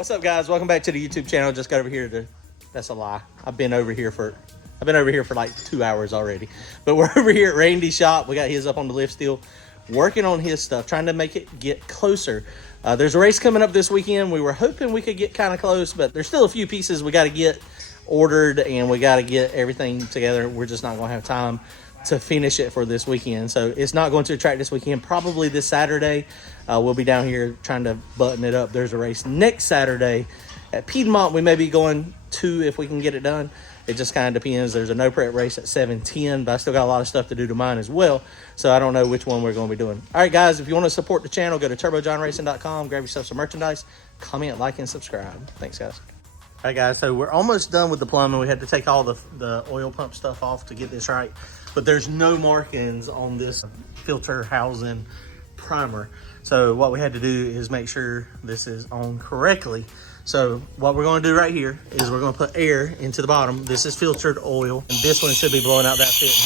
What's up, guys? Welcome back to the YouTube channel. Just got over here to, that's a lie. I've been over here for like 2 hours already. But we're over here at Randy's shop. We got his up on the lift still, working on his stuff, trying to make it get closer. There's a race coming up this weekend. We were hoping we could get kind of close, but there's still a few pieces we got to get ordered and we got to get everything together. We're just not going to have time to finish it for this weekend. So it's not going to attract this weekend. Probably this Saturday, we'll be down here trying to button it up. There's a race next Saturday at Piedmont. We may be going to if we can get it done. It just kind of depends. There's a no prep race at 7:10, but I still got a lot of stuff to do to mine as well. So I don't know which one we're going to be doing. All right, guys, if you want to support the channel, go to turbojohnracing.com, grab yourself some merchandise, comment, like, and subscribe. Thanks, guys. All right, guys, so we're almost done with the plumbing. We had to take all the oil pump stuff off to get this right, but there's no markings on this filter housing primer. So what we had to do is make sure this is on correctly. So what we're going to do right here is we're going to put air into the bottom. This is filtered oil, and this one should be blowing out that fitting.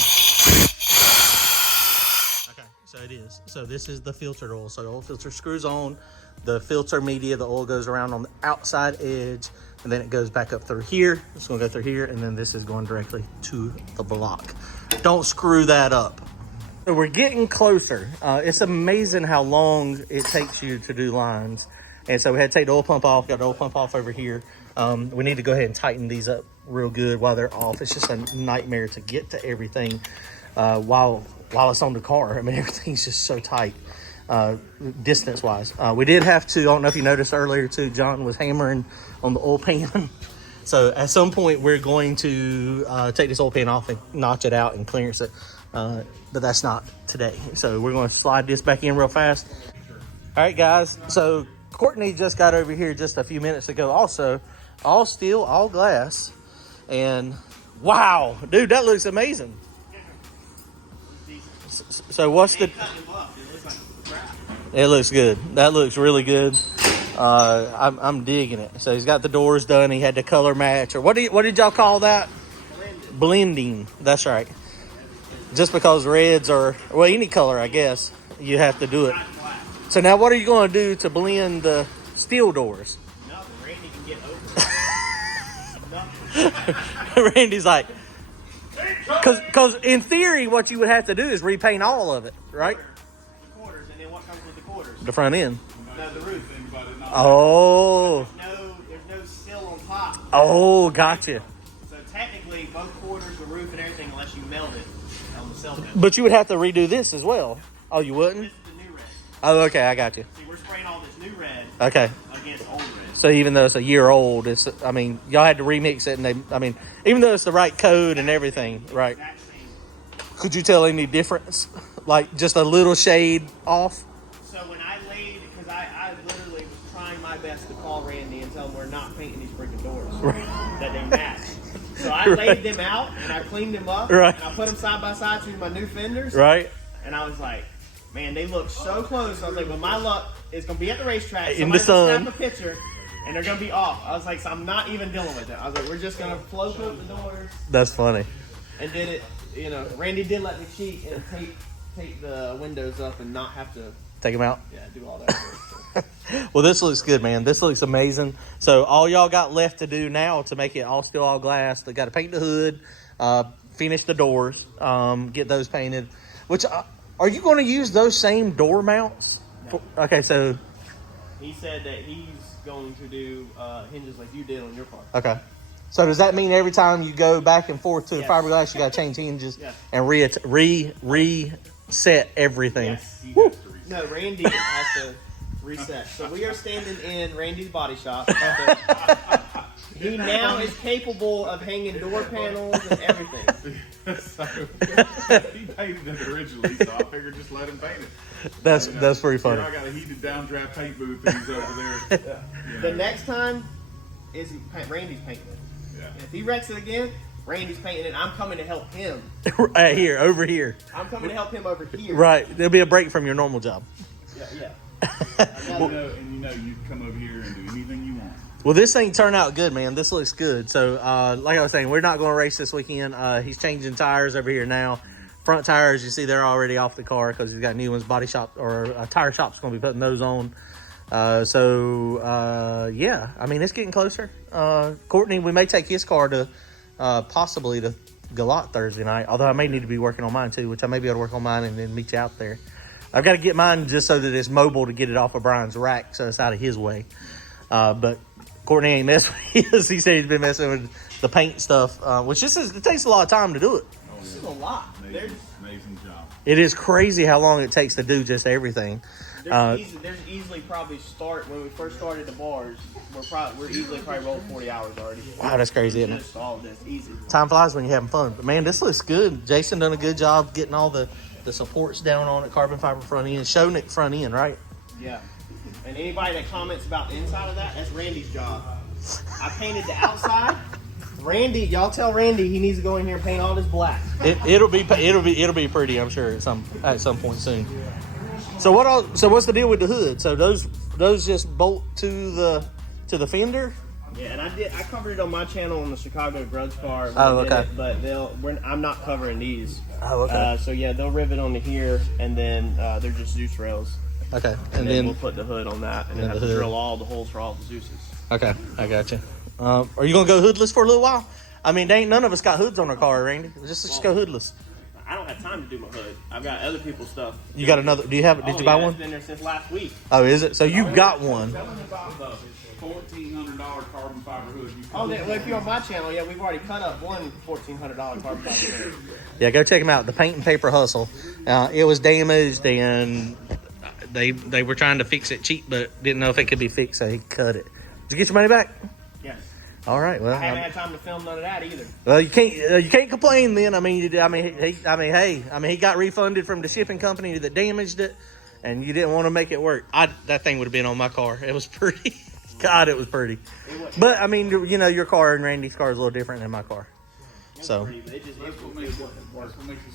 Okay, so it is. So this is the filtered oil. So the oil filter screws on, the filter media, the oil goes around on the outside edge, and then it goes back up through here. It's going to go through here, and then this is going directly to the block. Don't screw that up. So we're getting closer. It's amazing how long it takes you to do lines. And so we had to take the oil pump off, got the oil pump off over here. We need to go ahead and tighten these up real good while they're off. It's just a nightmare to get to everything while it's on the car. I mean, everything's just so tight distance-wise. We did have to, I don't know if you noticed earlier too, John was hammering on the oil pan. So at some point we're going to take this oil pan off and notch it out and clearance it. But that's not today. So we're going to slide this back in real fast. All right, guys. So Courtney just got over here just a few minutes ago. Also, all steel, all glass. And wow, dude, that looks amazing. So what's the... It looks good. That looks really good. I'm digging it. So he's got the doors done. He had the color match. Or what did y'all call that? Blending. That's right. Just because reds are, well, any color, I guess, you have to do it. So now what are you going to do to blend the steel doors? Nothing. Randy can get over it. Randy's like, because in theory, what you would have to do is repaint all of it, right? The quarters, and then what comes with the quarters? The front end. No, the roof. Oh. There's no sill on top. Oh, gotcha. So technically, both quarters, the roof, and everything, unless you melt it on the cell. But you would have to redo this as well. Oh, you wouldn't? This is the new red. Oh, okay, I got you. See, we're spraying all this new red. Okay. Against old red. So even though it's a year old, it's, I mean, y'all had to remix it, and even though it's the right code and everything, right? Could you tell any difference? Like just a little shade off? So when I laid, because I literally was trying my best to call Randy and tell him we're not painting these freaking doors. Right. That they match. So I laid them out and I cleaned them up. Right. And I put them side by side to my new fenders. Right. And I was like, man, they look so close. I was like, well, my luck is going to be at the racetrack. In the sun. Snap a picture, and they're going to be off. I was like, so I'm not even dealing with it. I was like, we're just going to float up the doors. That's funny. And did it, Randy did let me cheat and tape the windows up and not have to. Take them out? Yeah, do all that. Well, this looks good, man. This looks amazing. So all y'all got left to do now to make it all steel, all glass. They got to paint the hood, finish the doors, get those painted. Which, are you going to use those same door mounts? No. Okay, so... He said that he's going to do hinges like you did on your car. Okay. So does that mean every time you go back and forth to the Yes. fiberglass, you got to change hinges Yes. and reset everything? Yes. No, Randy has to reset. So we are standing in Randy's body shop. He now is capable of hanging door panels and everything. So, he painted it originally, so I figured just let him paint it. That's pretty funny. I got a heated downdraft paint booth and he's over there. The next time is Randy's painting it. Yeah. If he wrecks it again, Randy's painting it. I'm coming to help him. Right here, over here. I'm coming to help him over here. Right. There'll be a break from your normal job. Yeah. You can come over here and do anything you want. Well, this thing turned out good, man. This looks good. So, like I was saying, we're not going to race this weekend. He's changing tires over here now. Front tires, you see, they're already off the car because he's got new ones. Body shop or tire shop's going to be putting those on. Yeah, I mean, it's getting closer. Courtney, we may take his car to possibly to Galot Thursday night, although I may need to be working on mine too, which I may be able to work on mine and then meet you out there. I've got to get mine just so that it's mobile to get it off of Brian's rack so it's out of his way. But Courtney ain't messing with his. He said he's been messing with the paint stuff, which it takes a lot of time to do it. This is a lot. Amazing job. It is crazy how long it takes to do just everything. There's easily probably when we first started the bars, we're easily probably rolling 40 hours already. Wow, that's crazy, isn't it? Just all of this, easy. Time flies when you're having fun. But man, this looks good. Jason done a good job getting all the supports down on it, carbon fiber front end, showing it front end, right? Yeah. And anybody that comments about the inside of that's Randy's job. I painted the outside. Randy, y'all tell Randy he needs to go in here and paint all this black. It'll be pretty, I'm sure, at some point soon. So what's the deal with the hood? So those just bolt to the fender? Yeah, and I covered it on my channel on the Chicago Grudge Car. Oh, okay. But I'm not covering these. Oh, okay. So yeah, they'll rivet onto here, and then they're just Zeus rails. Okay, And then we'll put the hood on that, and then have to drill all the holes for all the Zeuses. Okay, I got you. Are you gonna go hoodless for a little while? I mean, none of us got hoods on our car, Randy. Just go hoodless. I don't have time to do my hood. I've got other people's stuff. You got another? Did you buy one? It's been there since last week. Oh, is it? So you've got one? Tell them about the $1,400 carbon fiber hood. Well, if you're on my channel, yeah, we've already cut up one $1,400 carbon fiber hood. Yeah, go check them out. The Paint and Paper Hustle. It was damaged, and they were trying to fix it cheap, but didn't know if it could be fixed, so he cut it. Did you get your money back? Yes. All right. Well, I haven't had time to film none of that either. Well, you can't complain then. I mean, he got refunded from the shipping company that damaged it, and you didn't want to make it work. That thing would have been on my car. It was pretty. God, it was pretty. But I mean, your car and Randy's car is a little different than my car. So. That's what makes it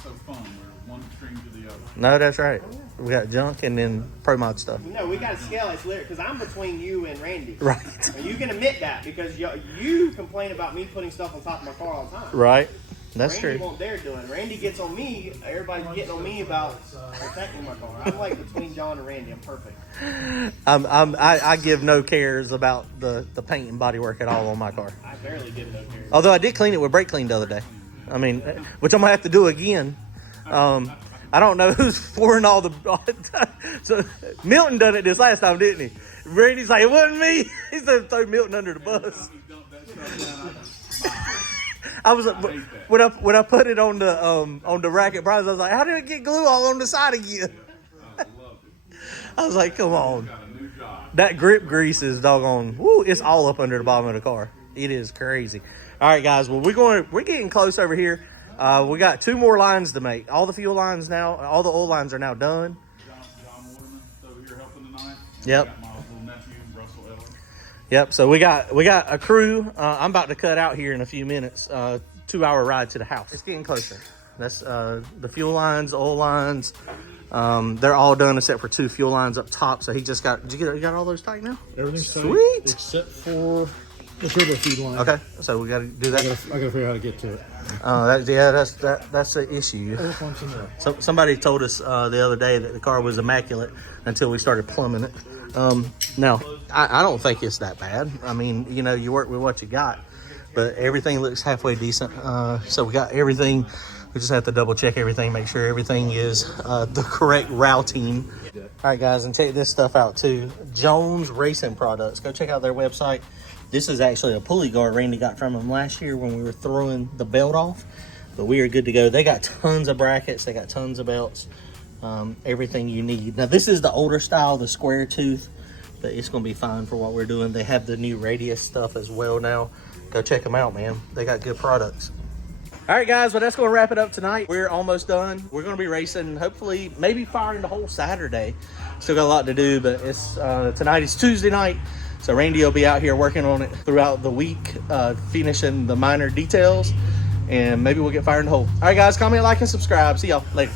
so fun. We're one extreme to the other. No, that's right. We got junk and then pro mod stuff. No, we got to scale it because I'm between you and Randy. Right. And you can admit that because you complain about me putting stuff on top of my car all the time. Right. That's Randy true. won't dare do it. Randy gets on me. Everybody's getting on me about protecting my car. I'm like between John and Randy. I'm perfect. I give no cares about the paint and body work at all on my car. I barely give no cares. Although I did clean it with brake clean the other day. I mean, which I'm gonna have to do again. I don't know who's pouring all the. So Milton done it this last time, didn't he? Randy's like, it wasn't me. He said throw Milton under the bus. I was when I put it on the rack at Brian's, I was like, how did it get glue all on the side again? I was like, come on. That grip grease is doggone. Woo, it's all up under the bottom of the car. It is crazy. All right, guys. Well, we're getting close over here. We got 2 more lines to make. All the fuel lines now, all the oil lines are now done. John Waterman over here helping tonight. Yep. Got my little nephew, Russell Eller. Yep. So we got a crew. I'm about to cut out here in a few minutes. 2-hour ride to the house. It's getting closer. That's the fuel lines, oil lines. They're all done except for 2 fuel lines up top. So he just got. Did you got all those tight now? Everything's tight, Sweet. except for the turbo feed line. Okay. So we got to do that. I gotta figure out how to get to it. That's the issue. I just want to know. So somebody told us the other day that the car was immaculate until we started plumbing it. Now, I don't think it's that bad. I mean, you work with what you got, but everything looks halfway decent. So we got everything. We just have to double check everything, make sure everything is the correct routing. All right, guys, and check this stuff out too. Jones Racing Products. Go check out their website. This is actually a pulley guard Randy got from them last year when we were throwing the belt off. But we are good to go. They got tons of brackets. They got tons of belts. Everything you need. Now, this is the older style, the square tooth. But it's going to be fine for what we're doing. They have the new radius stuff as well now. Go check them out, man. They got good products. All right, guys. Well, that's going to wrap it up tonight. We're almost done. We're going to be racing, hopefully, maybe firing the whole Saturday. Still got a lot to do, but it's tonight is Tuesday night. So Randy will be out here working on it throughout the week, finishing the minor details, and maybe we'll get fired in the hole. All right, guys, comment, like, and subscribe. See y'all later.